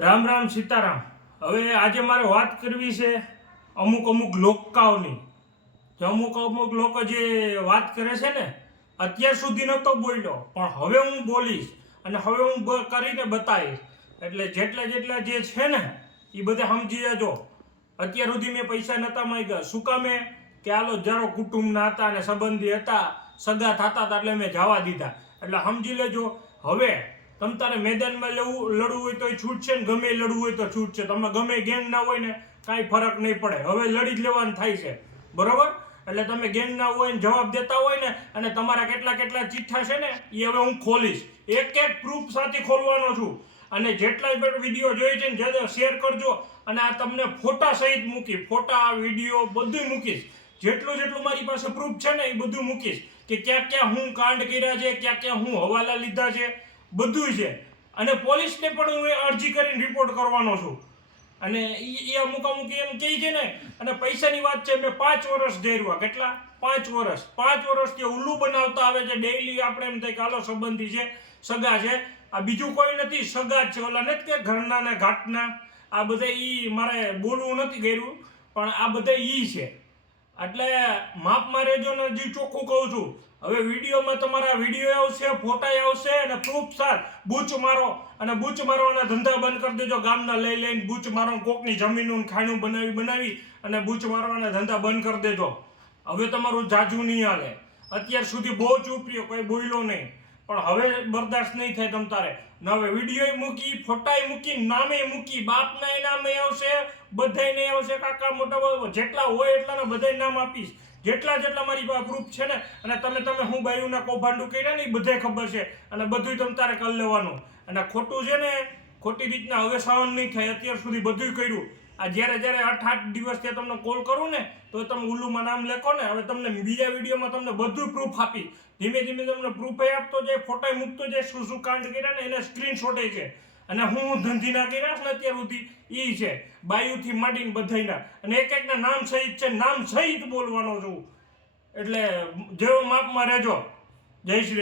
રામ રામ સીતારામ। હવે આજે મારે વાત કરવી છે અમુક લોકોની। જે અમુક લોકો જે વાત કરે છે ને, અત્યાર સુધી નહોતો બોલ્યો પણ હવે હું બોલીશ અને હવે હું કરીને બતાવીશ। એટલે જેટલા જે છે ને એ બધા સમજી જજો। અત્યાર સુધી મેં પૈસા નહોતા માંગ્યા। શું કામે? કે આલો જરો કુટુંબના હતા અને સંબંધી હતા, સગા થતા હતા એટલે મેં જવા દીધા। એટલે સમજી લેજો હવે તમ તારે મેદાનમાં લડવું હોય તો છૂટ છે ને ગમે લડવું હોય તો છૂટ છે। તમે ગમે ગેંગ ના હોય ને કાંઈ ફરક નહીં પડે। હવે લડી જ લેવાનું થાય છે, બરોબર? એટલે તમે ગેંગ ના હોય ને જવાબ દેતા હોય ને અને તમારા કેટલા ચિઠ્ઠા છે ને એ હવે હું ખોલીશ, એક પ્રૂફ સાથે ખોલવાનો છું। અને જેટલા વિડીયો જોઈ છે ને શેર કરજો અને આ તમને ફોટા સહિત મૂકી, ફોટા વિડીયો બધું મૂકીશ। જેટલું મારી પાસે પ્રૂફ છે ને એ બધું મૂકીશ કે ક્યાં હું કાંડ કર્યા છે, ક્યાં હું હવાલા લીધા છે, બધું છે। અને પોલીસને પણ હું અરજી કરીને રિપોર્ટ કરવાનો છું। અને એ અમુક એમ કહે છે ને, અને પૈસાની વાત છે, મેં 5 વર્ષ જેરવા। કેટલા? 5 વર્ષથી ઉલ્લુ બનાવતા આવે છે ડેઈલી। આપણે એમ થાય કે હાલો સંબંધી છે, સગા છે, આ બીજું કોઈ નથી, સગા જ છે। ઓલા નથી કે ઘરના ને ઘાટના, આ બધા ઈ મારે બોલવું નથી કર્યું પણ આ બધા ઈ છે। એટલે માપમાં રહેજો ને, જે ચોખ્ખું કહું છું। હવે વિડીયોમાં તમારા વિડીયો આવશે, ફોટા આવશે અને પ્રૂફ સાથ બૂચ મારો અને બૂચ મારવાના ધંધા બંધ કરી દેજો। ગામના લઈને બૂચ મારો, કોકની જમીનનું ખાણું બનાવી અને બૂચ મારવાના ધંધા બંધ કરી દેજો। હવે તમારું જાજુ નહીં હાલે। અત્યાર સુધી બહુ ચૂપ રહ્યો, કોઈ બોલ્યો નહીં, પણ હવે બરદાસ્ત નહીં થાય તમ તારે। ને હવે વિડીયો મૂકી, ફોટાય મૂકી, નામે મૂકી, બાપના નામે આવશે, બધાય આવશે, કાકા મોટા બાબા જેટલા હોય એટલાના બધાય નામ આપીશ। જેટલા મારી પાસે પ્રૂફ છે ને, અને તમે હું બાયુના કૌભાંડું કર્યા ને એ બધાય ખબર છે અને બધું તમ તારે કરી લેવાનું। અને ખોટું છે ને, ખોટી રીતના હવે સહન નહીં થાય। અત્યાર સુધી બધું કર્યું, આ જ્યારે 8 દિવસથી તમને કોલ કરું ને તો તમે ઉલ્લુમાં નામ લખો ને। હવે તમને બીજા વિડીયોમાં તમને બધું પ્રૂફ આપી, ધીમે તમને પ્રૂફ આપતો જાય, ફોટા મૂકતો જાય, શું કાંડ કર્યા ને એને સ્ક્રીનશોટ છે। અને હું ધંધીના કર્યા છે ને અત્યાર સુધી એ છે, બાયુથી માંડીને બધાયના, અને એકના નામ સહિત છે, નામ સહિત બોલવાનો છું। એટલે જેવો માપમાં રહેજો। જય શ્રી